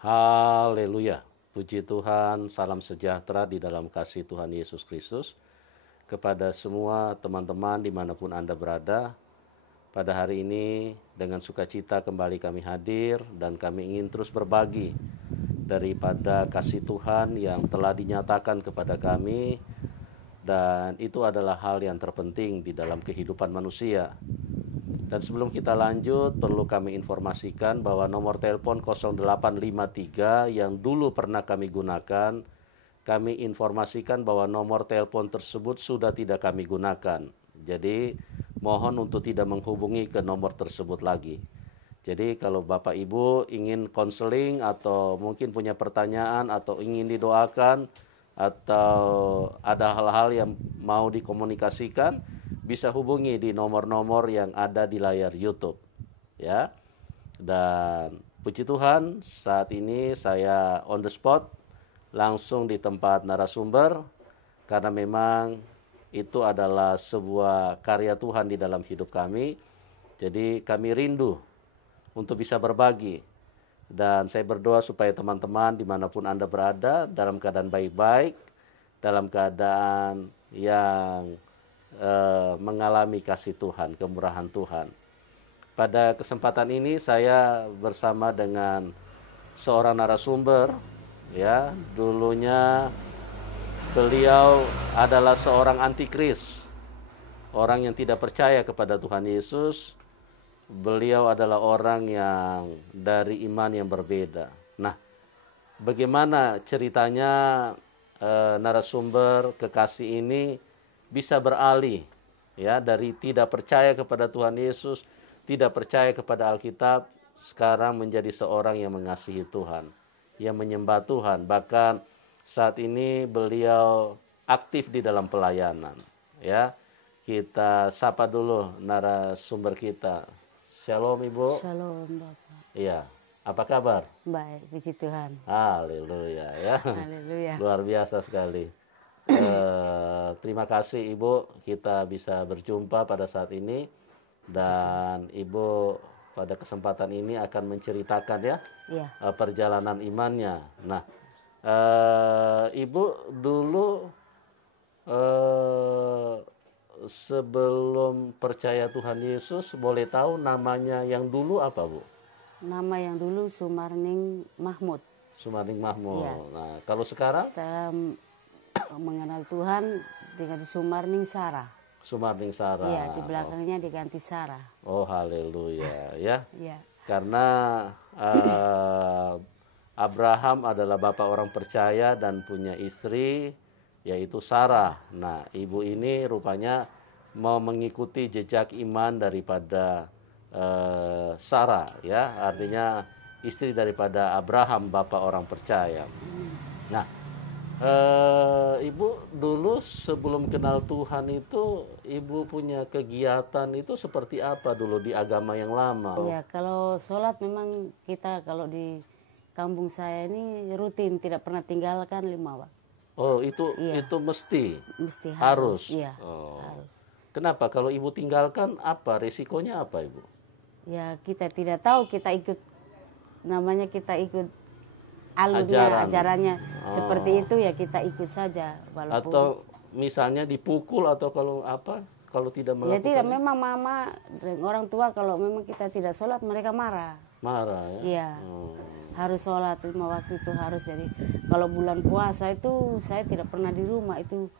Haleluya. Puji Tuhan, salam sejahtera di dalam kasih Tuhan Yesus Kristus. Kepada semua teman-teman dimanapun Anda berada, pada hari ini dengan sukacita kembali kami hadir dan kami ingin terus berbagi daripada kasih Tuhan yang telah dinyatakan kepada kami, dan itu adalah hal yang terpenting di dalam kehidupan manusia. Dan sebelum kita lanjut, perlu kami informasikan bahwa nomor telepon 0853 yang dulu pernah kami gunakan, kami informasikan bahwa nomor telepon tersebut sudah tidak kami gunakan. Jadi mohon untuk tidak menghubungi ke nomor tersebut lagi. Jadi kalau Bapak Ibu ingin konseling atau mungkin punya pertanyaan atau ingin didoakan atau ada hal-hal yang mau dikomunikasikan, bisa hubungi di nomor-nomor yang ada di layar YouTube, ya. Dan puji Tuhan, saat ini saya on the spot, langsung di tempat narasumber, karena memang itu adalah sebuah karya Tuhan di dalam hidup kami. Jadi kami rindu untuk bisa berbagi. Dan saya berdoa supaya teman-teman dimanapun Anda berada, dalam keadaan baik-baik, dalam keadaan yang mengalami kasih Tuhan, kemurahan Tuhan. Pada kesempatan ini saya bersama dengan seorang narasumber, ya. Dulunya beliau adalah seorang antikris, orang yang tidak percaya kepada Tuhan Yesus. Beliau adalah orang yang dari iman yang berbeda. Nah, bagaimana ceritanya narasumber kekasih ini bisa beralih, ya, dari tidak percaya kepada Tuhan Yesus, tidak percaya kepada Alkitab, sekarang menjadi seorang yang mengasihi Tuhan, yang menyembah Tuhan. Bahkan saat ini beliau aktif di dalam pelayanan, ya. Kita sapa dulu narasumber kita. Shalom Ibu. Shalom Bapak. Iya, apa kabar? Baik, puji Tuhan. Haleluya, ya. Haleluya. Luar biasa sekali. Terima kasih Ibu, kita bisa berjumpa pada saat ini, dan Ibu pada kesempatan ini akan menceritakan, ya, Iya. perjalanan imannya. Nah, Ibu dulu sebelum percaya Tuhan Yesus, boleh tahu namanya yang dulu apa, Bu? Nama yang dulu Sumarning Mahmud. Sumarning Mahmud. Iya. Nah, kalau sekarang? Setelah mengenal Tuhan diganti Sumarning Sarah. Sumarning Sarah. Iya, di belakangnya diganti Sarah. Oh, haleluya, ya. Iya. Karena Abraham adalah bapak orang percaya dan punya istri, yaitu Sarah. Nah, ibu ini rupanya mau mengikuti jejak iman daripada Sarah, ya. Artinya istri daripada Abraham, bapak orang percaya. Nah, Ibu dulu sebelum kenal Tuhan itu, Ibu punya kegiatan itu seperti apa dulu di agama yang lama? Iya, kalau sholat memang kita kalau di kampung saya ini rutin, tidak pernah tinggalkan 5 waktu. Oh, itu Iya. itu mesti Harus. Iya, Oh. harus. Kenapa? Kalau Ibu tinggalkan apa? Resikonya apa, Ibu? Ya, kita tidak tahu, kita ikut, namanya kita ikut alurnya, ajarannya seperti itu, ya kita ikut saja walaupun. Atau misalnya dipukul atau kalau apa? Kalau tidak Ya melakukan? tidak, memang mama dan orang tua kalau memang kita tidak sholat mereka marah. Marah, ya? Iya. Harus sholat 5 waktu itu harus. Jadi kalau bulan puasa itu saya tidak pernah di rumah, itu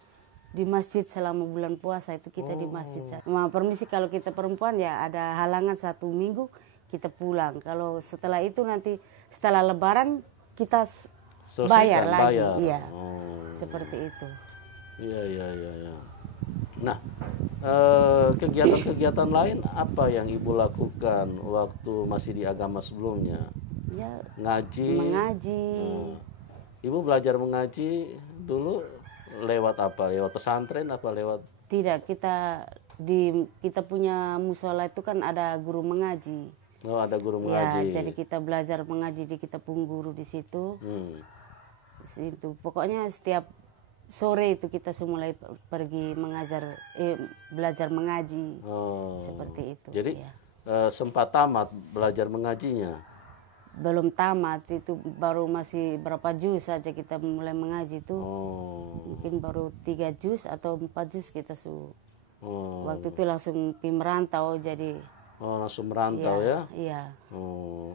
di masjid selama bulan puasa itu kita di masjid. Permisi kalau kita perempuan ya ada halangan 1 minggu kita pulang. Kalau setelah itu nanti setelah lebaran kita bayar lagi. Iya. Seperti itu. Iya. Nah, kegiatan-kegiatan lain apa yang Ibu lakukan waktu masih di agama sebelumnya? Ya, Ngaji. mengaji. Ibu belajar mengaji dulu lewat apa? Lewat pesantren apa lewat? Tidak, kita punya musola itu kan ada guru mengaji. Oh, ada guru Ya, mengaji. jadi kita belajar mengaji kita pun guru di situ. Situ pokoknya setiap sore itu kita mulai pergi belajar mengaji. Seperti itu. Jadi ya. sempat tamat belajar mengajinya. belum tamat, itu baru masih berapa juz saja kita mulai mengaji itu. Mungkin baru 3 juz atau 4 juz kita waktu itu langsung pergi merantau jadi. Langsung merantau ya? Iya.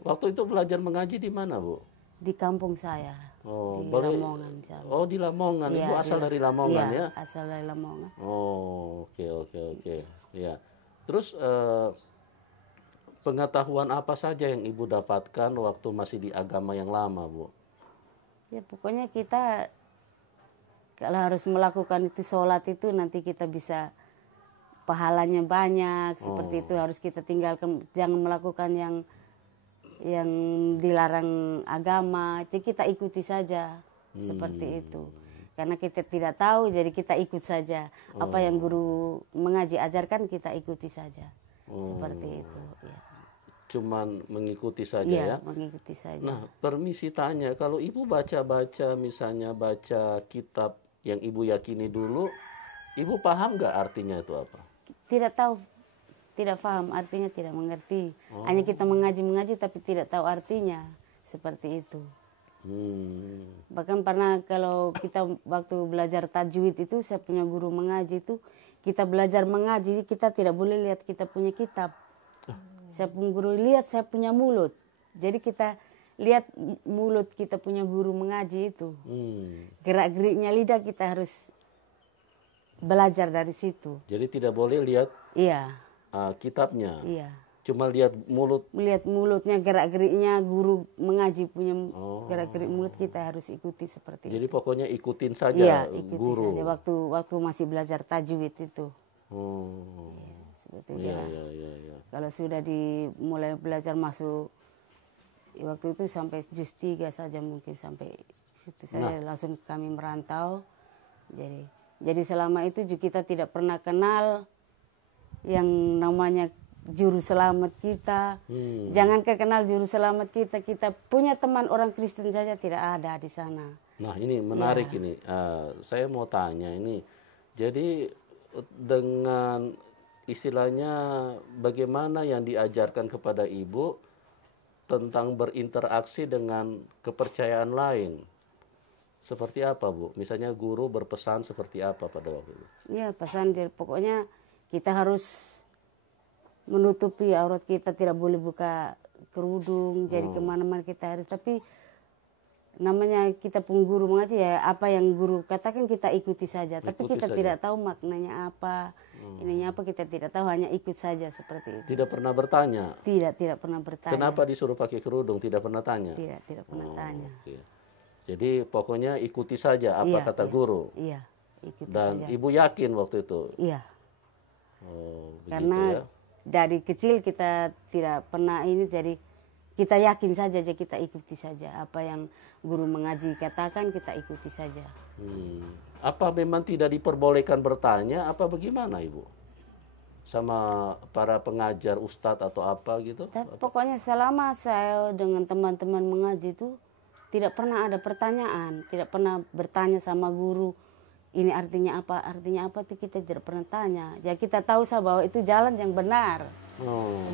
Waktu itu belajar mengaji di mana, Bu? Di kampung saya. Di Lamongan. Di Lamongan. Ibu asal dari Lamongan ya? Asal dari Lamongan. Oke. Ya. Terus pengetahuan apa saja yang Ibu dapatkan waktu masih di agama yang lama, Bu? Ya pokoknya kita kalau harus melakukan itu sholat itu nanti kita bisa pahalanya banyak, seperti itu harus kita tinggalkan, jangan melakukan yang dilarang agama, jadi kita ikuti saja seperti itu. Karena kita tidak tahu, jadi kita ikut saja. Apa yang guru mengaji ajarkan kita ikuti saja, seperti itu. Ya. Cuman mengikuti saja ya? Mengikuti saja. Nah, permisi tanya, kalau Ibu baca-baca, misalnya baca kitab yang Ibu yakini dulu, Ibu paham nggak artinya itu apa? Tidak tahu, tidak paham artinya, tidak mengerti. Hanya kita mengaji tapi tidak tahu artinya, seperti itu. Bahkan pernah kalau kita waktu belajar tajwid itu, saya punya guru mengaji itu, kita belajar mengaji, kita tidak boleh lihat kita punya kitab. Saya punya guru lihat saya punya mulut. Jadi kita lihat mulut kita punya guru mengaji itu. Gerak-geriknya lidah kita harus belajar dari situ. Jadi tidak boleh lihat kitabnya. Iya. Cuma lihat mulut. Lihat mulutnya, gerak-geriknya guru mengaji punya gerak-gerik mulut kita harus ikuti seperti Jadi itu. Pokoknya ikutin saja ikuti guru. saja waktu masih belajar tajwid itu. Seperti itu. Iya. Kalau sudah mulai belajar masuk waktu itu sampai juz 3 saja mungkin sampai situ saya langsung kami merantau. Jadi selama itu juga kita tidak pernah kenal yang namanya juru selamat kita. Jangan kenal juru selamat kita, kita punya teman orang Kristen saja tidak ada di sana. Nah ini menarik ini. Saya mau tanya ini. Jadi dengan istilahnya bagaimana yang diajarkan kepada Ibu tentang berinteraksi dengan kepercayaan lain? Seperti apa, Bu? Misalnya guru berpesan seperti apa pada waktu itu? Ya, pesan pokoknya kita harus menutupi aurat kita, tidak boleh buka kerudung, jadi kemana-mana kita harus, tapi namanya kita pun guru mengaji ya, apa yang guru katakan kita ikuti saja, tapi kita tidak tahu maknanya apa, ininya apa kita tidak tahu, hanya ikut saja seperti itu. Tidak pernah bertanya? Tidak pernah bertanya. Kenapa disuruh pakai kerudung? Tidak pernah tanya? Tidak pernah tanya. Okay. Jadi pokoknya ikuti saja apa kata guru? Iya, ikuti dan saja. Ibu yakin waktu itu? Iya. Ya? Karena dari kecil kita tidak pernah ini, jadi kita yakin saja, jadi kita ikuti saja. Apa yang guru mengaji katakan kita ikuti saja. Apa memang tidak diperbolehkan bertanya, apa bagaimana Ibu? Sama para pengajar, ustadz atau apa gitu? Pokoknya selama saya dengan teman-teman mengaji itu, tidak pernah ada pertanyaan, tidak pernah bertanya sama guru, ini artinya apa itu kita tidak pernah tanya. Ya kita tahu saja bahwa itu jalan yang benar.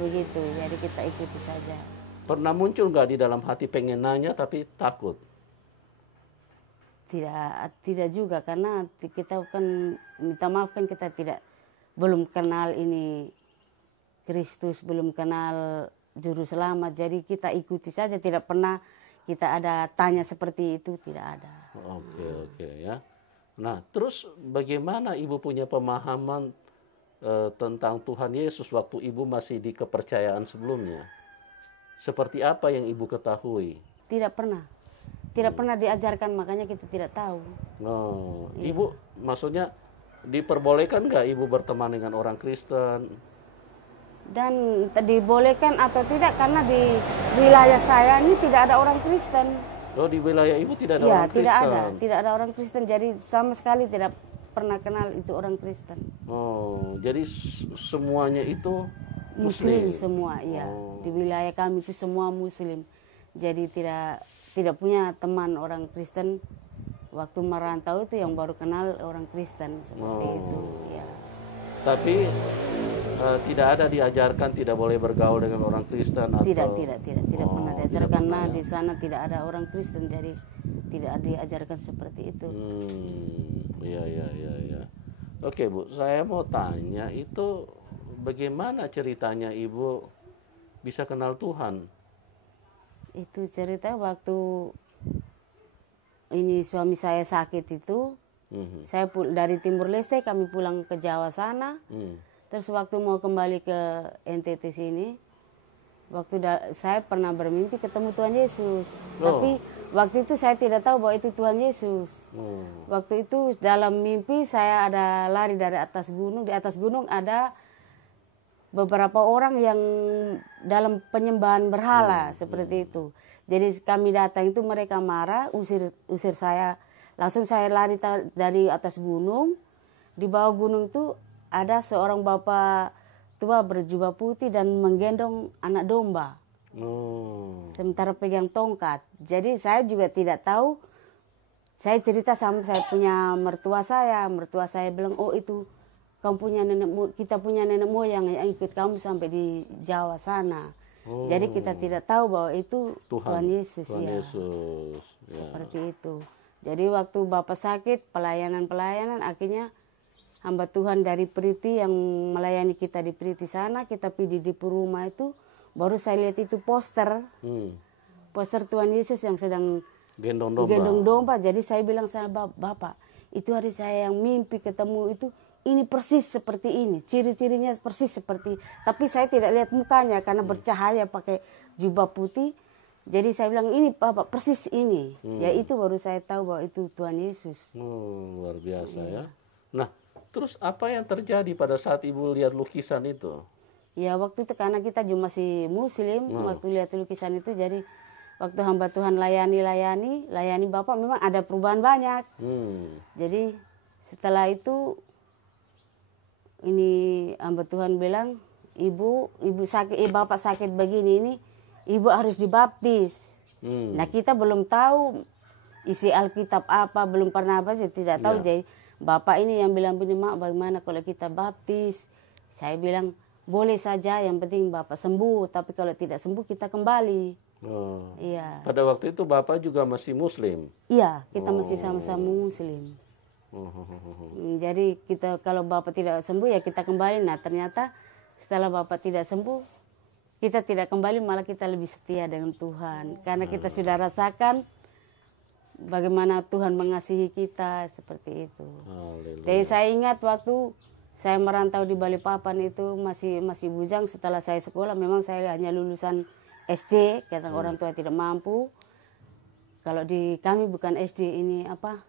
Begitu, jadi kita ikuti saja. Pernah muncul nggak di dalam hati pengen nanya tapi takut? Tidak juga, karena kita kan minta maaf kan kita belum kenal ini Kristus, belum kenal juru selamat, jadi kita ikuti saja, tidak pernah kita ada tanya seperti itu, tidak ada. Oke ya. Nah, terus bagaimana Ibu punya pemahaman tentang Tuhan Yesus waktu Ibu masih di kepercayaan sebelumnya? Seperti apa yang Ibu ketahui? Tidak pernah diajarkan, makanya kita tidak tahu. Ibu maksudnya diperbolehkan nggak Ibu berteman dengan orang Kristen? Dan dibolehkan atau tidak, karena di wilayah saya ini tidak ada orang Kristen. Di wilayah Ibu tidak ada orang Kristen? Tidak ada orang Kristen, jadi sama sekali tidak pernah kenal itu orang Kristen. Jadi semuanya itu Muslim semua, iya. Di wilayah kami itu semua Muslim, jadi tidak punya teman orang Kristen. Waktu merantau itu yang baru kenal orang Kristen seperti itu. Ya. Tapi tidak ada diajarkan tidak boleh bergaul dengan orang Kristen atau Tidak pernah diajarkan tidak karena pernah, ya. di sana tidak ada orang Kristen, jadi tidak diajarkan seperti itu. Iya. Oke Bu, saya mau tanya itu bagaimana ceritanya Ibu bisa kenal Tuhan? Itu cerita waktu ini suami saya sakit itu, saya dari Timur Leste kami pulang ke Jawa sana. Terus waktu mau kembali ke NTT sini, waktu saya pernah bermimpi ketemu Tuhan Yesus. Tapi waktu itu saya tidak tahu bahwa itu Tuhan Yesus. Waktu itu dalam mimpi saya ada lari dari atas gunung. Di atas gunung ada beberapa orang yang dalam penyembahan berhala seperti itu. Jadi kami datang itu mereka marah, usir saya. Langsung saya lari dari atas gunung. Di bawah gunung itu ada seorang bapak tua berjubah putih dan menggendong anak domba. Sementara pegang tongkat. Jadi saya juga tidak tahu. Saya cerita sama saya punya mertua saya. Mertua saya bilang, oh itu kamu punya kita punya nenek moyang yang ikut kamu sampai di Jawa sana. Jadi kita tidak tahu bahwa itu Tuhan Yesus. Tuhan Yesus. Ya. Seperti itu. Jadi waktu bapak sakit, pelayanan akhirnya hamba Tuhan dari Priti yang melayani kita di Priti sana, kita pergi di rumah itu, baru saya lihat itu poster. Poster Tuhan Yesus yang sedang gendong domba. Jadi saya bilang sama Bapak, itu hari saya yang mimpi ketemu itu, ini persis seperti ini. Ciri-cirinya persis seperti, tapi saya tidak lihat mukanya karena bercahaya pakai jubah putih. Jadi saya bilang, ini Bapak persis ini. Ya itu baru saya tahu bahwa itu Tuhan Yesus. Luar biasa ya. Nah, terus apa yang terjadi pada saat Ibu lihat lukisan itu? Ya waktu itu karena kita juga masih Muslim, waktu lihat lukisan itu, jadi waktu hamba Tuhan layani Bapak memang ada perubahan banyak. Jadi setelah itu ini hamba Tuhan bilang, ibu sakit, Bapak sakit begini ini, Ibu harus dibaptis. Nah kita belum tahu isi Alkitab apa, belum pernah apa, saya tidak tahu. Jadi Bapak ini yang bilang begini, Mak bagaimana kalau kita baptis? Saya bilang boleh saja, yang penting Bapak sembuh. Tapi kalau tidak sembuh kita kembali. Iya. Pada waktu itu Bapak juga masih Muslim? Iya, kita masih sama-sama Muslim. Jadi kita kalau Bapak tidak sembuh ya kita kembali. Nah ternyata setelah Bapak tidak sembuh, kita tidak kembali, malah kita lebih setia dengan Tuhan. Karena kita sudah rasakan bagaimana Tuhan mengasihi kita seperti itu. Jadi saya ingat waktu saya merantau di Balikpapan itu masih bujang. Setelah saya sekolah, memang saya hanya lulusan SD, karena orang tua tidak mampu. Kalau di kami bukan SD, ini apa?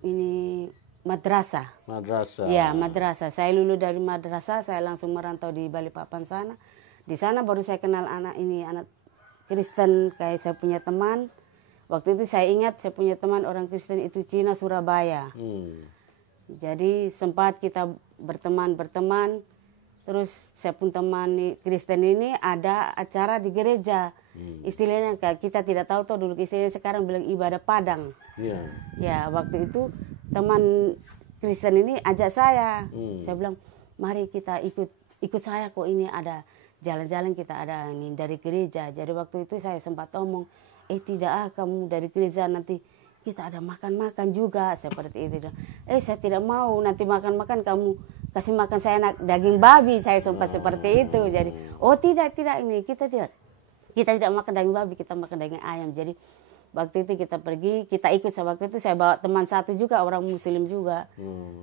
Ini madrasah. Ya, madrasah. Saya lulus dari madrasah, saya langsung merantau di Balikpapan sana. Di sana baru saya kenal anak Kristen, kayak saya punya teman. Waktu itu saya ingat saya punya teman orang Kristen itu Cina, Surabaya. Jadi sempat kita berteman. Terus saya pun teman Kristen ini ada acara di gereja. Istilahnya kita tidak tahu tuh dulu istilahnya, sekarang bilang ibadah padang. Ya waktu itu teman Kristen ini ajak saya. Saya bilang mari kita ikut saya kok, ini ada jalan-jalan, kita ada ini dari gereja. Jadi waktu itu saya sempat ngomong, tidak kamu dari gereja nanti kita ada makan-makan juga seperti itu. Saya tidak mau nanti makan-makan kamu kasih makan saya daging babi, saya sempat seperti itu. Jadi tidak ini kita tidak makan daging babi, kita makan daging ayam. Jadi waktu itu kita pergi, kita ikut. Waktu itu saya bawa teman satu juga orang Muslim juga.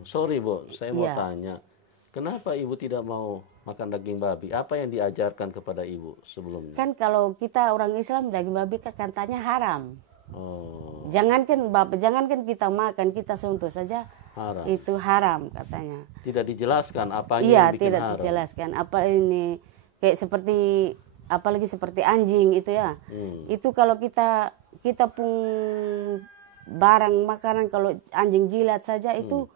Sorry Bu, saya mau tanya, kenapa Ibu tidak mau makan daging babi? Apa yang diajarkan kepada Ibu sebelumnya? Kan kalau kita orang Islam daging babi kan katanya haram. Jangankan kita makan, kita sentuh saja haram. Itu haram katanya. Tidak dijelaskan apanya yang bikin tidak haram. Dijelaskan apa ini, kayak seperti apalagi seperti anjing itu ya. Itu kalau kita pun barang makanan, kalau anjing jilat saja itu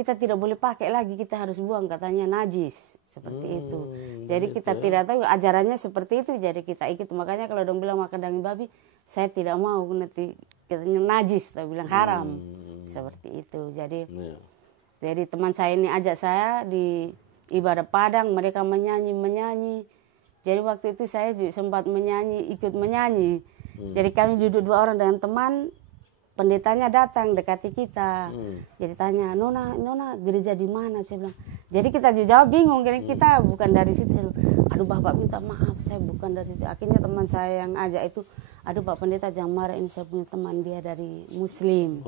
kita tidak boleh pakai lagi, kita harus buang, katanya najis seperti itu. Jadi gitu kita tidak tahu ajarannya seperti itu, jadi kita ikut. Makanya kalau dong bilang makan daging babi, saya tidak mau, nanti katanya najis, saya bilang haram seperti itu. Jadi teman saya ini ajak saya ibadah Padang, mereka menyanyi. Jadi waktu itu saya juga sempat ikut menyanyi. Jadi kami duduk 2 orang dengan teman, pendetanya datang dekati kita. Jadi tanya, Nona gereja di mana? Saya bilang. Jadi kita juga jawab bingung, karena kita bukan dari situ. Saya bilang, aduh Bapak minta maaf, saya bukan dari situ. Akhirnya teman saya yang ajak itu, aduh Pak Pendeta jangan marah, ini saya punya teman, dia dari Muslim.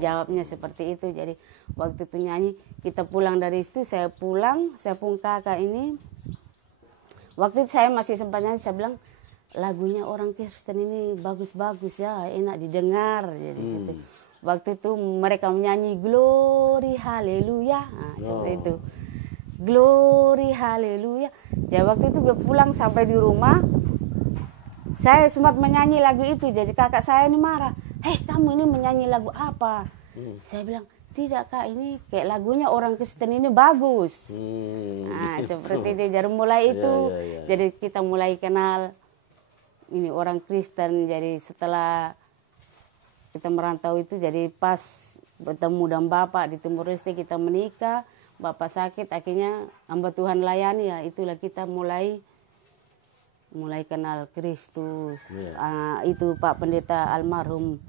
Jawabnya seperti itu. Jadi waktu itu nyanyi, kita pulang dari situ, saya pun kakak ini. Waktu itu saya masih sempat nyanyi, saya bilang, lagunya orang Kristen ini bagus-bagus ya, enak didengar. Jadi situ. Waktu itu mereka menyanyi glory haleluya, seperti itu. Glory haleluya. Jadi waktu itu pulang sampai di rumah, saya sempat menyanyi lagu itu. Jadi kakak saya ini marah, hei kamu ini menyanyi lagu apa? Saya bilang, tidak Kak, ini kayak lagunya orang Kristen ini bagus. Seperti itu. Jadi mulai itu, jadi kita mulai kenal ini orang Kristen. Jadi setelah kita merantau itu, jadi pas bertemu dengan Bapak di Timur Leste, kita menikah, Bapak sakit, akhirnya hamba Tuhan layani, ya itulah kita mulai kenal Kristus. Itu Pak Pendeta almarhum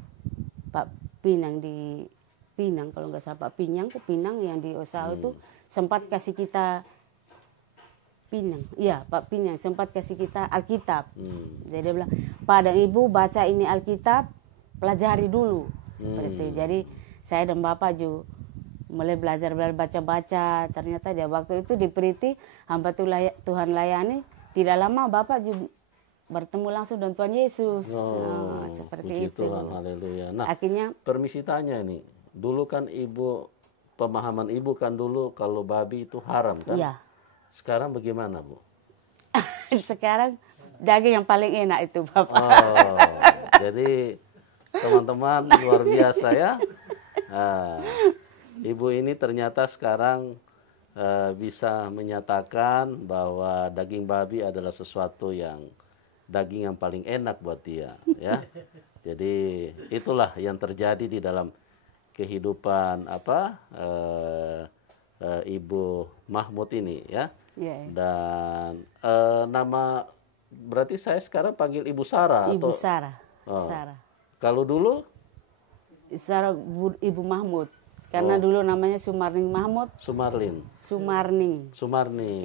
Pak Pinang di Pinang, kalau nggak salah Pak Pinang yang di Osao itu sempat kasih kita Pak Pinang sempat kasih kita Alkitab. Jadi dia bilang, Pak dan Ibu baca ini Alkitab, pelajari dulu. Seperti itu. Jadi saya dan Bapak juga mulai belajar baca-baca. Ternyata dia waktu itu di Priti, hamba Tuhan layani, tidak lama Bapak juga bertemu langsung dengan Tuhan Yesus. Seperti itu. Tuhan, haleluya. Nah, akhirnya permisi tanya nih. Dulu kan Ibu, pemahaman Ibu kan dulu kalau babi itu haram kan? Iya. Sekarang bagaimana Bu? Sekarang daging yang paling enak itu Bapak. Jadi teman-teman luar biasa ya. Ibu ini ternyata sekarang bisa menyatakan bahwa daging babi adalah sesuatu daging yang paling enak buat dia ya. Jadi itulah yang terjadi di dalam kehidupan Ibu Mahmud ini ya. Dan nama berarti saya sekarang panggil Ibu Sarah Ibu atau Sarah. Sarah. Kalau dulu Sarah Ibu Mahmud. Karena dulu namanya Sumarning Mahmud. Sumarning.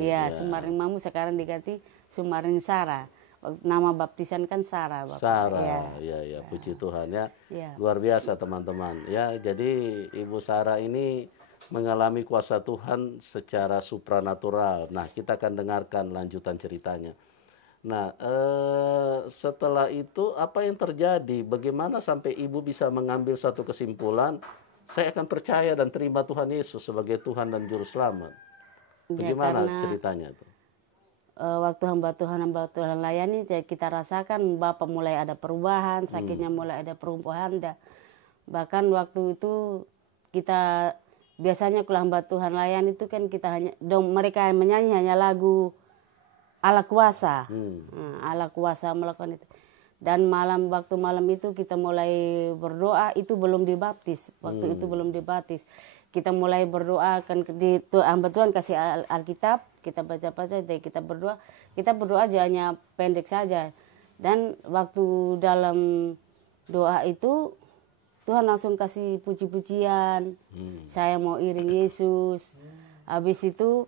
Ya. Iya, Sumarning Mahmud, sekarang diganti Sumarning Sarah. Nama baptisan kan Sarah, Bapak. Sarah, ya, puji Tuhan ya. Luar biasa teman-teman. Ya, jadi Ibu Sarah ini mengalami kuasa Tuhan secara supranatural. Nah, kita akan dengarkan lanjutan ceritanya. Nah, setelah itu apa yang terjadi? Bagaimana sampai Ibu bisa mengambil satu kesimpulan, saya akan percaya dan terima Tuhan Yesus sebagai Tuhan dan Juru Selamat. Bagaimana ceritanya itu? Waktu hamba Tuhan layani, kita rasakan Bapak mulai ada perubahan, sakitnya mulai ada perubahan. Bahkan waktu itu kita biasanya kalau hamba Tuhan layani itu kan kita mereka menyanyi hanya lagu ala kuasa. Ala kuasa melakukan itu. Dan waktu malam itu kita mulai berdoa, itu belum dibaptis. Waktu itu belum dibaptis. Kita mulai berdoa, kan hamba Tuhan kasih Alkitab, kita baca-baca, kita berdoa. Kita berdoa aja hanya pendek saja. Dan waktu dalam doa itu, Tuhan langsung kasih puji-pujian. Saya mau iring Yesus. Habis itu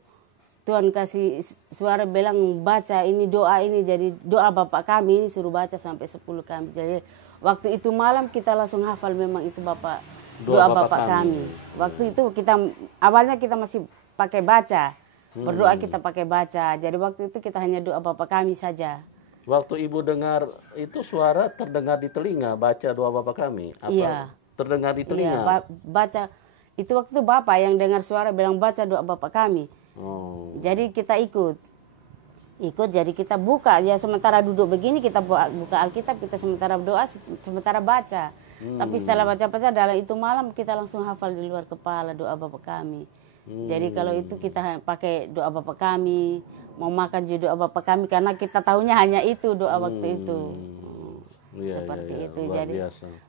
Tuhan kasih suara bilang, baca ini doa ini, jadi doa Bapak kami ini suruh baca sampai 10 kami. Jadi waktu itu malam kita langsung hafal memang itu doa Bapak kami. Waktu itu awalnya kita masih pakai baca, berdoa kita pakai baca. Jadi waktu itu kita hanya doa Bapak kami saja. Waktu Ibu dengar itu suara terdengar di telinga, baca doa Bapak kami. Iya. Terdengar di telinga. Iya, baca. Itu waktu itu Bapak yang dengar suara bilang baca doa Bapak kami. Jadi kita ikut, jadi kita buka ya, sementara duduk begini kita buka Alkitab, kita sementara berdoa, sementara baca. Tapi setelah baca-baca dalam itu malam kita langsung hafal di luar kepala doa Bapak kami. Jadi kalau itu kita pakai doa Bapak kami, mau makan juga doa Bapak kami, karena kita tahunya hanya itu doa waktu itu. Seperti itu. Jadi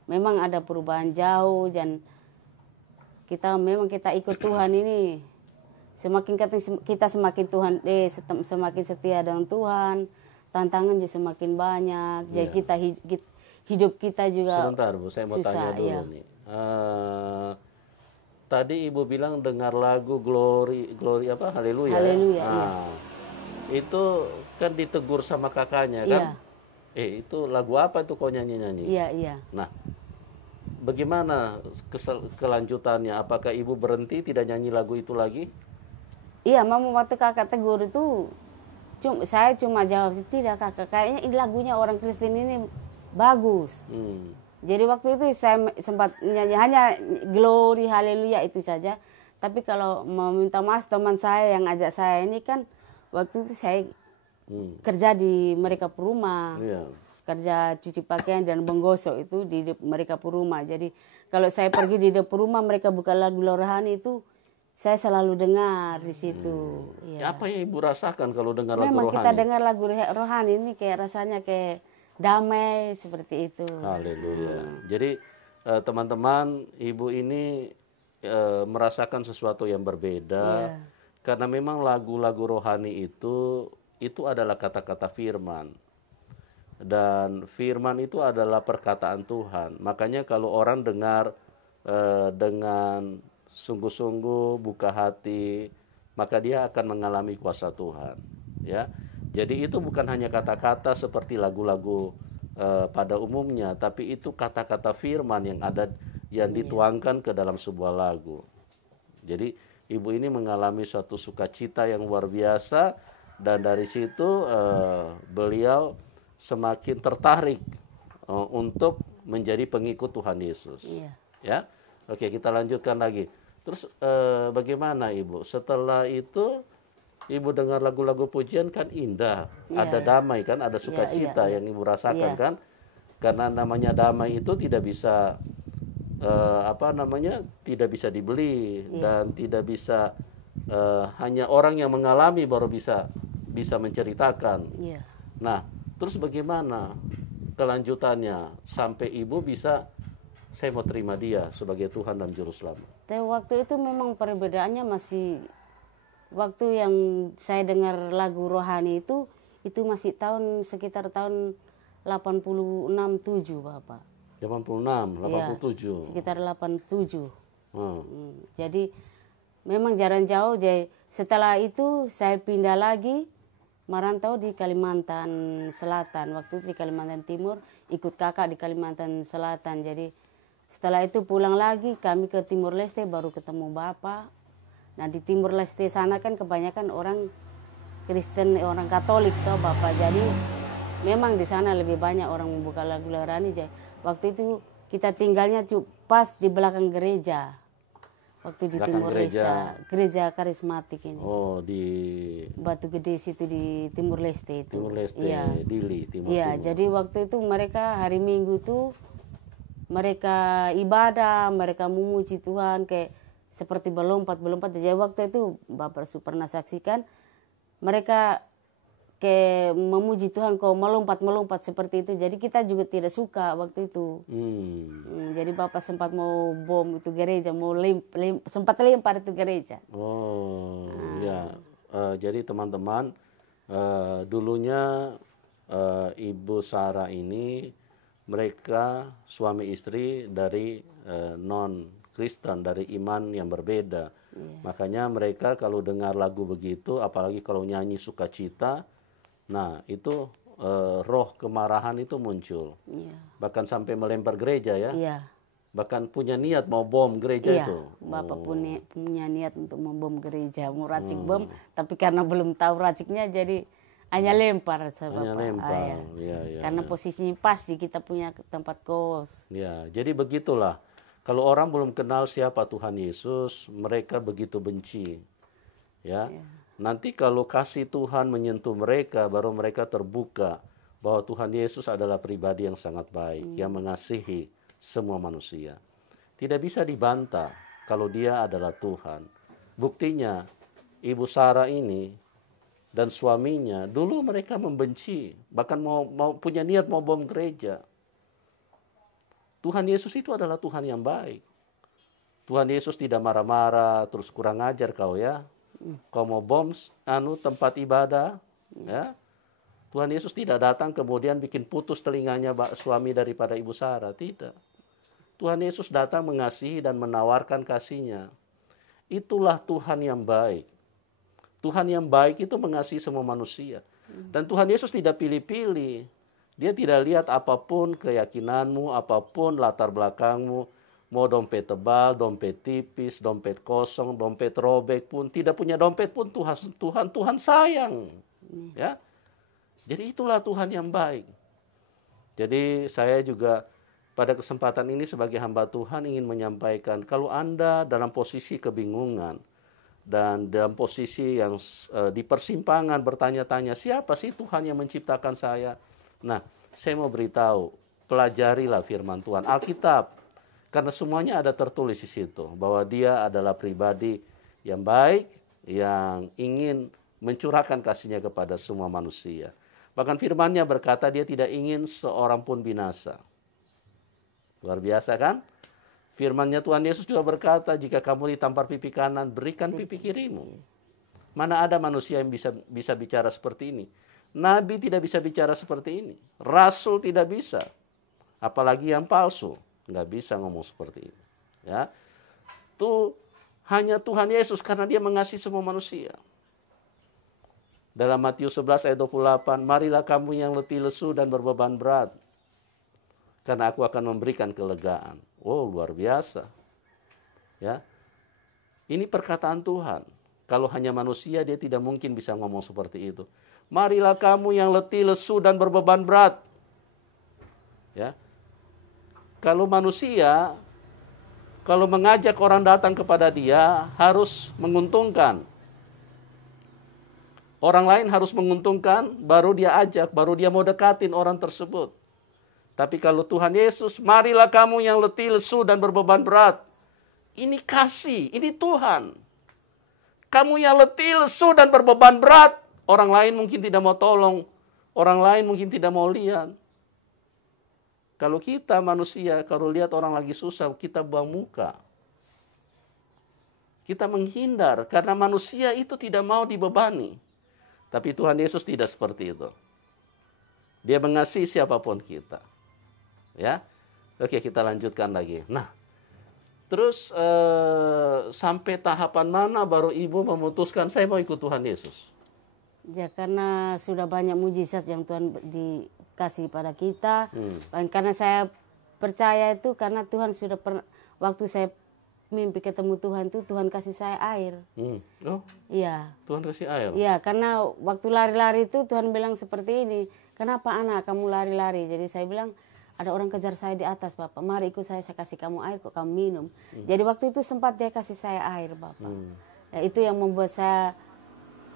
memang ada perubahan jauh, dan kita ikut Tuhan ini. Semakin kita semakin semakin setia dengan Tuhan, tantangan juga semakin banyak. Jadi hidup kita juga Sebentar Bu, saya mau susah, tanya dulu iya. nih. Tadi Ibu bilang dengar lagu Glory apa? Haleluya. Haleluya, Ya? iya. Itu kan ditegur sama kakaknya kan? Iya. Itu lagu apa itu kau nyanyi-nyanyi? Iya, iya. Nah, bagaimana kelanjutannya? Apakah Ibu berhenti tidak nyanyi lagu itu lagi? Iya, mama waktu kakak tegur itu, saya cuma jawab, tidak kakak, kayaknya ini lagunya orang Kristen ini bagus. Jadi waktu itu saya sempat nyanyi hanya Glory, Haleluya itu saja. Tapi kalau mau minta maaf teman saya yang ajak saya ini kan, waktu itu saya kerja di mereka rumah. Iya. Kerja cuci pakaian dan menggosok itu di mereka rumah. Jadi kalau saya pergi di rumah mereka buka lagu rohani itu, saya selalu dengar di situ. Ya. Apa yang Ibu rasakan kalau dengar lagu Memang rohani? kita dengar lagu rohani ini kayak rasanya kayak damai seperti itu. Haleluya. Jadi teman-teman, Ibu ini merasakan sesuatu yang berbeda. Karena memang lagu-lagu rohani itu adalah kata-kata firman. Dan firman itu adalah perkataan Tuhan. Makanya kalau orang dengar dengan sungguh-sungguh buka hati, maka dia akan mengalami kuasa Tuhan, ya. Jadi itu bukan hanya kata-kata seperti lagu-lagu pada umumnya, tapi itu kata-kata firman yang dituangkan ke dalam sebuah lagu. Jadi Ibu ini mengalami suatu sukacita yang luar biasa, dan dari situ beliau semakin tertarik untuk menjadi pengikut Tuhan Yesus. Ya, oke, kita lanjutkan lagi. Terus bagaimana Ibu? Setelah itu Ibu dengar lagu-lagu pujian kan indah, ada damai kan, ada sukacita yang Ibu rasakan kan? Karena namanya damai itu tidak bisa tidak bisa dibeli dan tidak bisa hanya orang yang mengalami baru bisa menceritakan. Nah, terus bagaimana kelanjutannya sampai Ibu bisa, saya mau terima dia sebagai Tuhan dan Juru Selamat? Tapi waktu itu memang perbedaannya masih, waktu yang saya dengar lagu rohani itu masih sekitar tahun 86-7 Bapak. 86, 87. Ya, sekitar 87. Jadi memang jarang jauh. Jadi setelah itu saya pindah lagi merantau di Kalimantan Selatan. Waktu itu di Kalimantan Timur, ikut kakak di Kalimantan Selatan. Jadi setelah itu pulang lagi kami ke Timur Leste, baru ketemu Bapak. Nah di Timur Leste sana kan kebanyakan orang Kristen, orang Katolik toh Bapak. Jadi memang di sana lebih banyak orang membuka lagu rohani. Waktu itu kita tinggalnya pas di belakang gereja. Waktu di Timur Leste, gereja karismatik ini. Oh, di Batu Gede situ di Timur Leste itu. Timur Leste, Dili, Timur. Iya, jadi waktu itu mereka hari Minggu tuh mereka ibadah, mereka memuji Tuhan kayak seperti berlompat. Jadi waktu itu Bapak pernah saksikan mereka kayak memuji Tuhan kok melompat seperti itu. Jadi kita juga tidak suka waktu itu. Jadi Bapak sempat mau bom itu gereja, mau sempat lempar itu gereja. Oh, ya. Jadi teman-teman, dulunya Ibu Sarah ini mereka suami istri dari non Kristen, dari iman yang berbeda. Makanya mereka kalau dengar lagu begitu, apalagi kalau nyanyi sukacita, nah itu roh kemarahan itu muncul. Bahkan sampai melempar gereja ya. Bahkan punya niat mau bom gereja itu. Bapak punya niat untuk membom gereja, mau racik bom, tapi karena belum tahu raciknya jadi hanya lempar saja Bapak. Karena posisinya pas di kita punya tempat kos. Ya, jadi begitulah. Kalau orang belum kenal siapa Tuhan Yesus, mereka begitu benci. Ya. Nanti kalau kasih Tuhan menyentuh mereka, baru mereka terbuka bahwa Tuhan Yesus adalah pribadi yang sangat baik, yang mengasihi semua manusia. Tidak bisa dibantah kalau dia adalah Tuhan. Buktinya, Ibu Sarah ini dan suaminya, dulu mereka membenci, bahkan mau punya niat mau bom gereja. Tuhan Yesus itu adalah Tuhan yang baik. Tuhan Yesus tidak marah-marah, terus kurang ajar kau ya. Kau mau bom tempat ibadah, ya. Tuhan Yesus tidak datang kemudian bikin putus telinganya suami daripada Ibu Sarah, tidak. Tuhan Yesus datang mengasihi dan menawarkan kasih-Nya. Itulah Tuhan yang baik. Tuhan yang baik itu mengasihi semua manusia. Dan Tuhan Yesus tidak pilih-pilih. Dia tidak lihat apapun keyakinanmu, apapun latar belakangmu. Mau dompet tebal, dompet tipis, dompet kosong, dompet robek pun, tidak punya dompet pun Tuhan sayang. Ya. Jadi itulah Tuhan yang baik. Jadi saya juga pada kesempatan ini sebagai hamba Tuhan ingin menyampaikan, kalau Anda dalam posisi kebingungan dan dalam posisi yang di persimpangan bertanya-tanya, siapa sih Tuhan yang menciptakan saya? Nah, saya mau beritahu, pelajarilah firman Tuhan, Alkitab. Karena semuanya ada tertulis di situ, bahwa Dia adalah pribadi yang baik, yang ingin mencurahkan kasih-Nya kepada semua manusia. Bahkan firman-Nya berkata Dia tidak ingin seorang pun binasa. Luar biasa kan? Firman-Nya Tuhan Yesus juga berkata, jika kamu ditampar pipi kanan, berikan pipi kirimu. Mana ada manusia yang bisa bicara seperti ini? Nabi tidak bisa bicara seperti ini. Rasul tidak bisa. Apalagi yang palsu. Nggak bisa ngomong seperti ini. Ya. Itu hanya Tuhan Yesus karena Dia mengasihi semua manusia. Dalam Matius 11 ayat 28, marilah kamu yang letih lesu dan berbeban berat, karena aku akan memberikan kelegaan. Oh, luar biasa. Ya. Ini perkataan Tuhan. Kalau hanya manusia, dia tidak mungkin bisa ngomong seperti itu. Marilah kamu yang letih lesu dan berbeban berat. Ya. Kalau manusia, kalau mengajak orang datang kepada dia, harus menguntungkan. Orang lain harus menguntungkan, baru dia ajak, baru dia mau dekatin orang tersebut. Tapi kalau Tuhan Yesus, marilah kamu yang letih, lesu, dan berbeban berat. Ini kasih, ini Tuhan. Kamu yang letih, lesu, dan berbeban berat. Orang lain mungkin tidak mau tolong. Orang lain mungkin tidak mau lihat. Kalau kita manusia, kalau lihat orang lagi susah, kita buang muka. Kita menghindar, karena manusia itu tidak mau dibebani. Tapi Tuhan Yesus tidak seperti itu. Dia mengasihi siapapun kita. Ya, oke, kita lanjutkan lagi. Nah, terus sampai tahapan mana baru ibu memutuskan saya mau ikut Tuhan Yesus? Ya, karena sudah banyak mujizat yang Tuhan dikasih pada kita. Karena saya percaya itu karena Tuhan sudah pernah, waktu saya mimpi ketemu Tuhan itu Tuhan kasih saya air. Oh, iya. Tuhan kasih air. Iya, karena waktu lari-lari itu Tuhan bilang seperti ini. Kenapa anak kamu lari-lari? Jadi saya bilang, ada orang kejar saya di atas, Bapak. Mari ikut saya kasih kamu air, kok kamu minum. Jadi waktu itu sempat dia kasih saya air, Bapak. Ya, itu yang membuat saya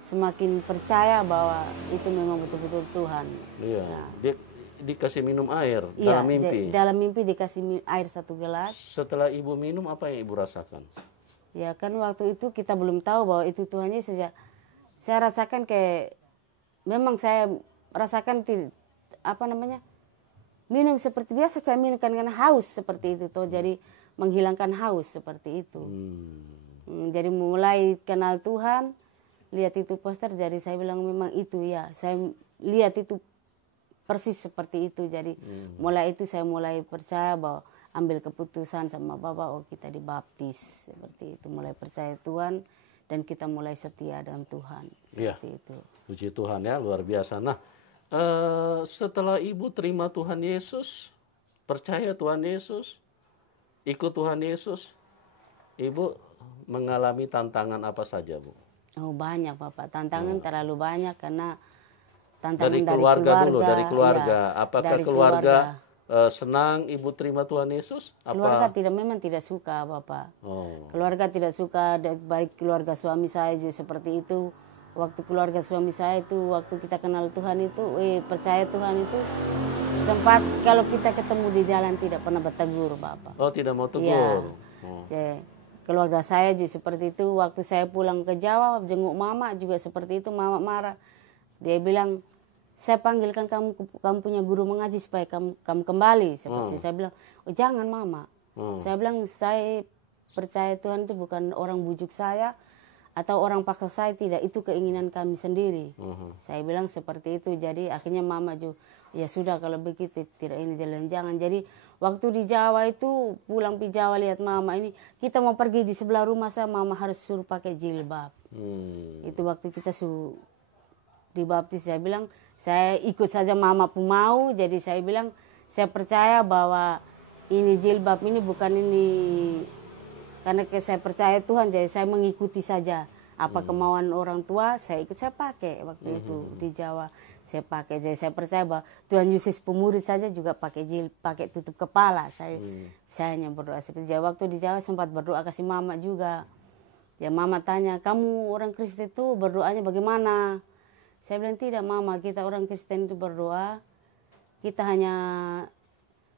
semakin percaya bahwa itu memang betul-betul Tuhan. Iya, nah. Dia dikasih minum air iya, dalam mimpi. Dalam mimpi dikasih air 1 gelas. Setelah ibu minum, apa yang ibu rasakan? Ya kan waktu itu kita belum tahu bahwa itu Tuhan Yesus ya. Saya rasakan kayak, memang saya rasakan minum seperti biasa saya minum karena haus seperti itu tuh. Jadi menghilangkan haus seperti itu. Jadi mulai kenal Tuhan, lihat itu poster, jadi saya bilang memang itu ya. Saya lihat itu persis seperti itu. Jadi mulai itu saya mulai percaya bahwa ambil keputusan sama Bapak, oh kita dibaptis seperti itu. Mulai percaya Tuhan dan kita mulai setia dengan Tuhan seperti itu. Puji Tuhan ya, luar biasa. Nah, setelah ibu terima Tuhan Yesus, percaya Tuhan Yesus, ikut Tuhan Yesus, ibu mengalami tantangan apa saja, Bu? Oh banyak, Bapak. Tantangan terlalu banyak karena tantangan dari keluarga dulu, dari keluarga. Ya, apakah dari keluarga senang ibu terima Tuhan Yesus? Keluarga memang tidak suka, Bapak. Keluarga tidak suka, baik keluarga suami saya juga seperti itu. Waktu keluarga suami saya itu, waktu kita kenal Tuhan itu, percaya Tuhan itu, sempat kalau kita ketemu di jalan tidak pernah bertegur, Bapak. Oh, tidak mau tegur. Ya. Keluarga saya juga seperti itu. Waktu saya pulang ke Jawa, jenguk mama juga seperti itu. Mama marah. Dia bilang, saya panggilkan kamu punya guru mengaji supaya kamu kembali. Seperti saya bilang, oh jangan Mama. Saya bilang, saya percaya Tuhan itu bukan orang bujuk saya. atau orang paksa saya, tidak, itu keinginan kami sendiri. Saya bilang seperti itu. Jadi akhirnya mama juga, ya sudah kalau begitu tidak ini jalan-jangan. Jadi waktu di Jawa itu pulang di Jawa lihat mama ini, kita mau pergi di sebelah rumah saya, mama harus suruh pakai jilbab. Itu waktu kita dibaptis, saya bilang saya ikut saja mama pun mau. Jadi saya bilang saya percaya bahwa ini jilbab ini bukan ini karena saya percaya Tuhan, jadi saya mengikuti saja apa kemauan orang tua, saya ikut, saya pakai waktu itu di Jawa, saya pakai. Jadi saya percaya bahwa Tuhan Yesus pemurid saja juga pakai pakai tutup kepala. Saya hanya berdoa seperti Jawa. Waktu di Jawa sempat berdoa kasih mama juga. Ya mama tanya, kamu orang Kristen itu berdoanya bagaimana? Saya bilang tidak mama, kita orang Kristen itu berdoa, kita hanya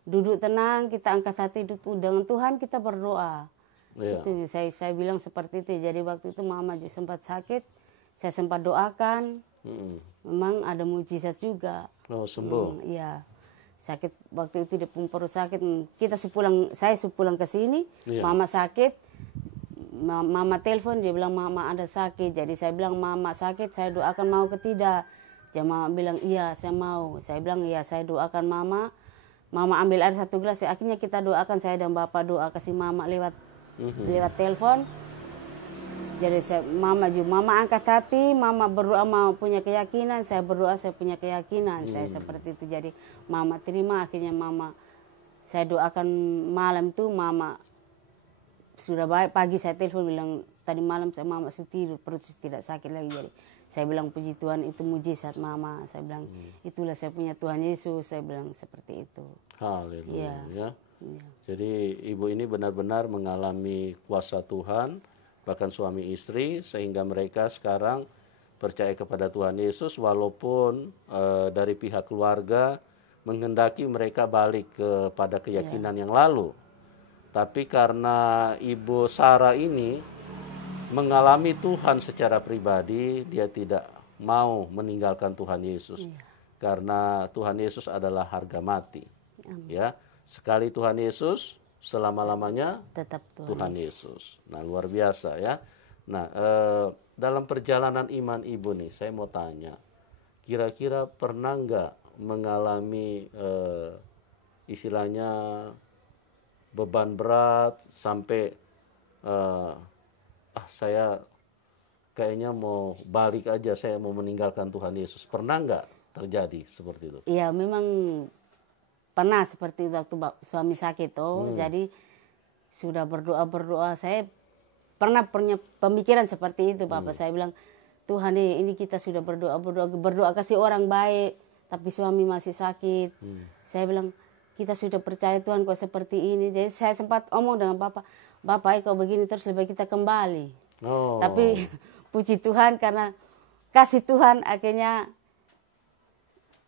duduk tenang, kita angkat hati dengan Tuhan, kita berdoa. Itu saya bilang seperti itu. Jadi waktu itu mama juga sempat sakit, saya sempat doakan. Memang ada mujizat juga. Oh, sembuh. Iya. Sakit waktu itu dia pun perut sakit. Saya sepulang ke sini, mama sakit. Mama telepon, dia bilang mama ada sakit. Jadi saya bilang mama sakit, saya doakan mau ke tidak. Jadi mama bilang iya saya mau. Saya bilang iya saya doakan mama. Mama ambil air 1 gelas. Akhirnya kita doakan, saya dan bapak doa kasih mama lewat telepon. Jadi mama angkat hati, mama berdoa mau punya keyakinan, saya berdoa saya punya keyakinan. Saya seperti itu. Jadi mama terima, akhirnya saya doakan malam itu mama sudah baik. Pagi saya telepon bilang tadi malam mama sudah tidur, perut tidak sakit lagi. Jadi saya bilang puji Tuhan, itu mujizat mama. Saya bilang itulah saya punya Tuhan Yesus, saya bilang seperti itu. Haleluya. Ya. Jadi ibu ini benar-benar mengalami kuasa Tuhan, bahkan suami istri, sehingga mereka sekarang percaya kepada Tuhan Yesus, walaupun dari pihak keluarga menghendaki mereka balik kepada keyakinan yang lalu. Tapi karena Ibu Sarah ini mengalami Tuhan secara pribadi, dia tidak mau meninggalkan Tuhan Yesus. Karena Tuhan Yesus adalah harga mati. Ya, sekali Tuhan Yesus, selama-lamanya tetap Tuhan Yesus. Nah, luar biasa ya. Nah, dalam perjalanan iman ibu nih, saya mau tanya, kira-kira pernah nggak mengalami istilahnya beban berat sampai saya kayaknya mau balik aja, saya mau meninggalkan Tuhan Yesus. Pernah nggak terjadi seperti itu? Iya, memang pernah seperti waktu suami sakit jadi sudah berdoa. Saya pernah punya pemikiran seperti itu, Bapak. Saya bilang, Tuhan ini kita sudah berdoa kasih orang baik, tapi suami masih sakit. Saya bilang, kita sudah percaya Tuhan kok seperti ini. Jadi saya sempat omong dengan Bapak, kalau begini terus lebih baik kita kembali. Tapi puji Tuhan karena kasih Tuhan akhirnya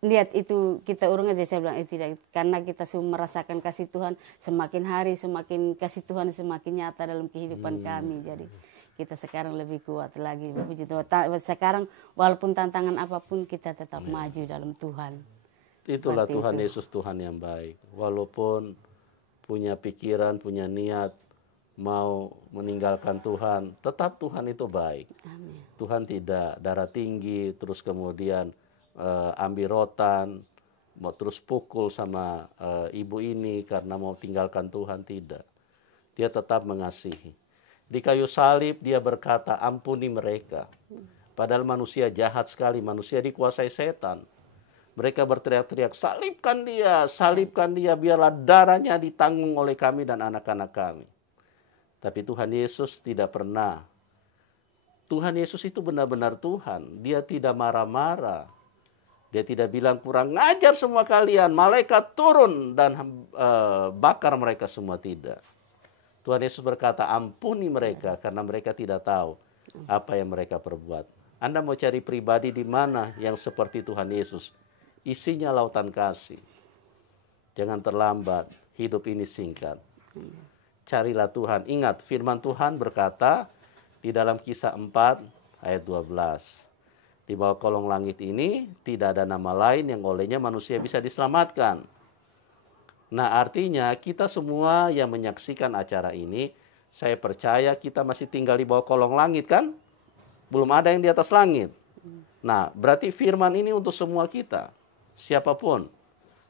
lihat itu kita urung aja. Saya bilang tidak, karena kita semua merasakan kasih Tuhan, semakin hari semakin kasih Tuhan semakin nyata dalam kehidupan kami. Jadi kita sekarang lebih kuat lagi. Puji Tuhan. Sekarang walaupun tantangan apapun kita tetap maju dalam Tuhan. Itulah seperti Tuhan Yesus, Tuhan yang baik. Walaupun punya pikiran, punya niat mau meninggalkan Tuhan, tetap Tuhan itu baik. Amin. Tuhan tidak darah tinggi terus kemudian ambil rotan, mau terus pukul sama ibu ini karena mau tinggalkan Tuhan, tidak. Dia tetap mengasihi. Di kayu salib dia berkata, ampuni mereka. Padahal manusia jahat sekali, manusia dikuasai setan. Mereka berteriak-teriak, salibkan dia, biarlah darahnya ditanggung oleh kami dan anak-anak kami. Tapi Tuhan Yesus tidak pernah. Tuhan Yesus itu benar-benar Tuhan. Dia tidak marah-marah. Dia tidak bilang kurang ngajar semua kalian, malaikat turun dan bakar mereka semua, tidak. Tuhan Yesus berkata, ampuni mereka karena mereka tidak tahu apa yang mereka perbuat. Anda mau cari pribadi di mana yang seperti Tuhan Yesus? Isinya lautan kasih. Jangan terlambat, hidup ini singkat. Carilah Tuhan. Ingat, firman Tuhan berkata di dalam Kisah 4 ayat 12. Di bawah kolong langit ini tidak ada nama lain yang olehnya manusia bisa diselamatkan. Nah, artinya kita semua yang menyaksikan acara ini, saya percaya kita masih tinggal di bawah kolong langit kan? belum ada yang di atas langit. Nah, berarti firman ini untuk semua kita, siapapun.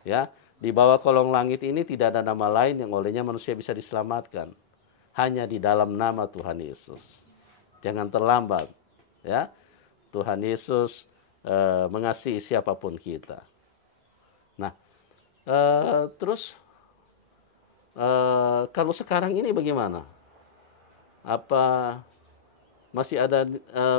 Ya, di bawah kolong langit ini tidak ada nama lain yang olehnya manusia bisa diselamatkan. Hanya di dalam nama Tuhan Yesus. Jangan terlambat. Ya, Tuhan Yesus mengasihi siapapun kita. Nah, terus kalau sekarang ini bagaimana? Apa masih ada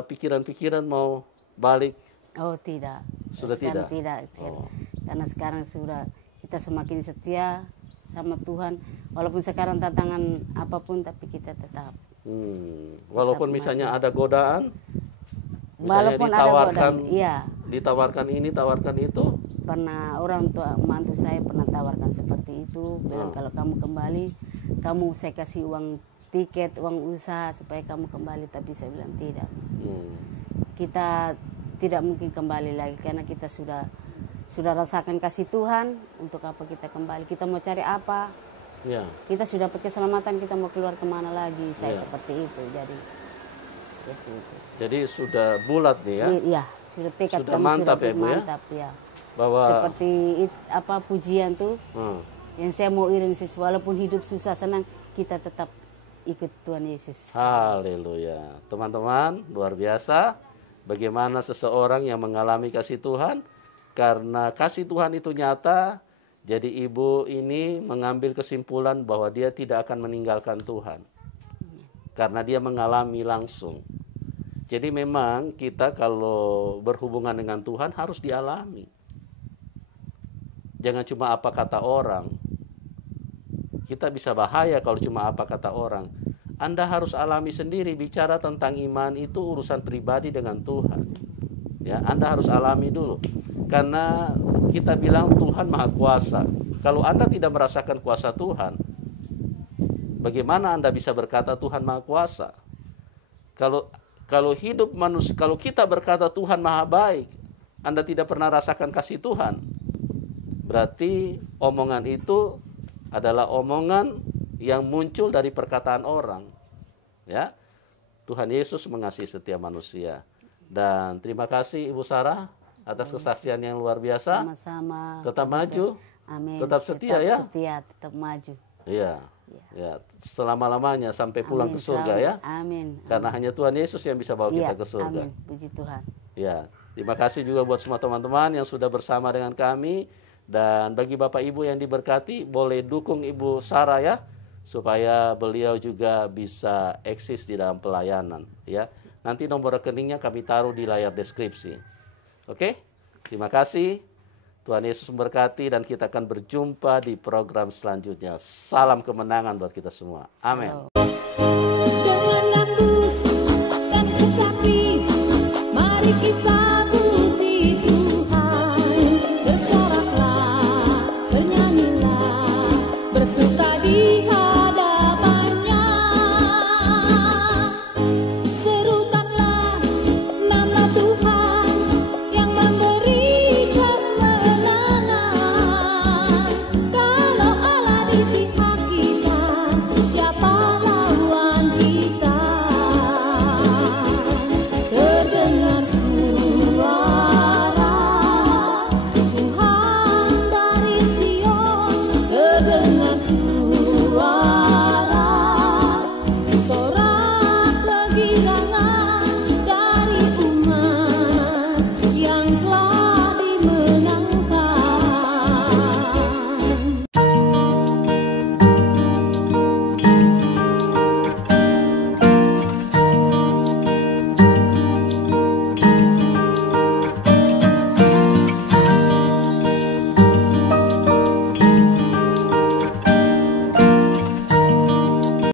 pikiran-pikiran mau balik? Oh tidak. Sudah sekarang tidak? tidak. Karena sekarang sudah kita semakin setia sama Tuhan. Walaupun sekarang tantangan apapun, tapi kita tetap. Walaupun misalnya ada godaan, misalnya Walaupun ditawarkan, ada godaan, iya. Ditawarkan ini, tawarkan itu. Pernah orang tua mantu saya pernah tawarkan seperti itu, bilang kalau kamu kembali, saya kasih uang tiket, uang usaha supaya kamu kembali, tapi saya bilang tidak. Kita tidak mungkin kembali lagi karena kita sudah rasakan kasih Tuhan. Untuk apa kita kembali? Kita mau cari apa? Ya. Kita sudah dapat keselamatan, kita mau keluar kemana lagi? Saya seperti itu, jadi seperti itu. Jadi sudah bulat nih ya? Iya, sudah tekad sudah kami mantap sudah ya, Bu, mantap ya. Bahwa Seperti pujian tuh yang saya mau iring walaupun hidup susah senang, kita tetap ikut Tuhan Yesus. haleluya. Teman-teman, luar biasa bagaimana seseorang yang mengalami kasih Tuhan, karena kasih Tuhan itu nyata. Jadi ibu ini mengambil kesimpulan bahwa dia tidak akan meninggalkan Tuhan. Karena dia mengalami langsung. Jadi memang kita kalau berhubungan dengan Tuhan harus dialami. Jangan cuma apa kata orang. Kita bisa bahaya kalau cuma apa kata orang. Anda harus alami sendiri. Bicara tentang iman itu urusan pribadi dengan Tuhan. Ya, Anda harus alami dulu. Karena kita bilang Tuhan Maha Kuasa. Kalau Anda tidak merasakan kuasa Tuhan, bagaimana Anda bisa berkata Tuhan Maha Kuasa? Kalau hidup manusia, kalau kita berkata Tuhan Maha Baik, Anda tidak pernah rasakan kasih Tuhan, berarti omongan itu adalah omongan yang muncul dari perkataan orang. Ya, Tuhan Yesus mengasihi setiap manusia. Dan terima kasih Ibu Sarah atas kesaksian yang luar biasa. Sama-sama. Tetap maju. Amin. Tetap setia ya. Tetap maju. Iya. Ya, selama-lamanya sampai pulang ke surga ya. Amin. Karena hanya Tuhan Yesus yang bisa bawa kita ke surga. Amin. Puji Tuhan. Ya, terima kasih juga buat semua teman-teman yang sudah bersama dengan kami. Dan bagi Bapak Ibu yang diberkati, boleh dukung Ibu Sarah ya, supaya beliau juga bisa eksis di dalam pelayanan ya. Nanti nomor rekeningnya kami taruh di layar deskripsi. Oke? Terima kasih. Tuhan Yesus memberkati dan kita akan berjumpa di program selanjutnya. Salam kemenangan buat kita semua. Amin. Dengan dan kecapi, mari kita puji Tuhan.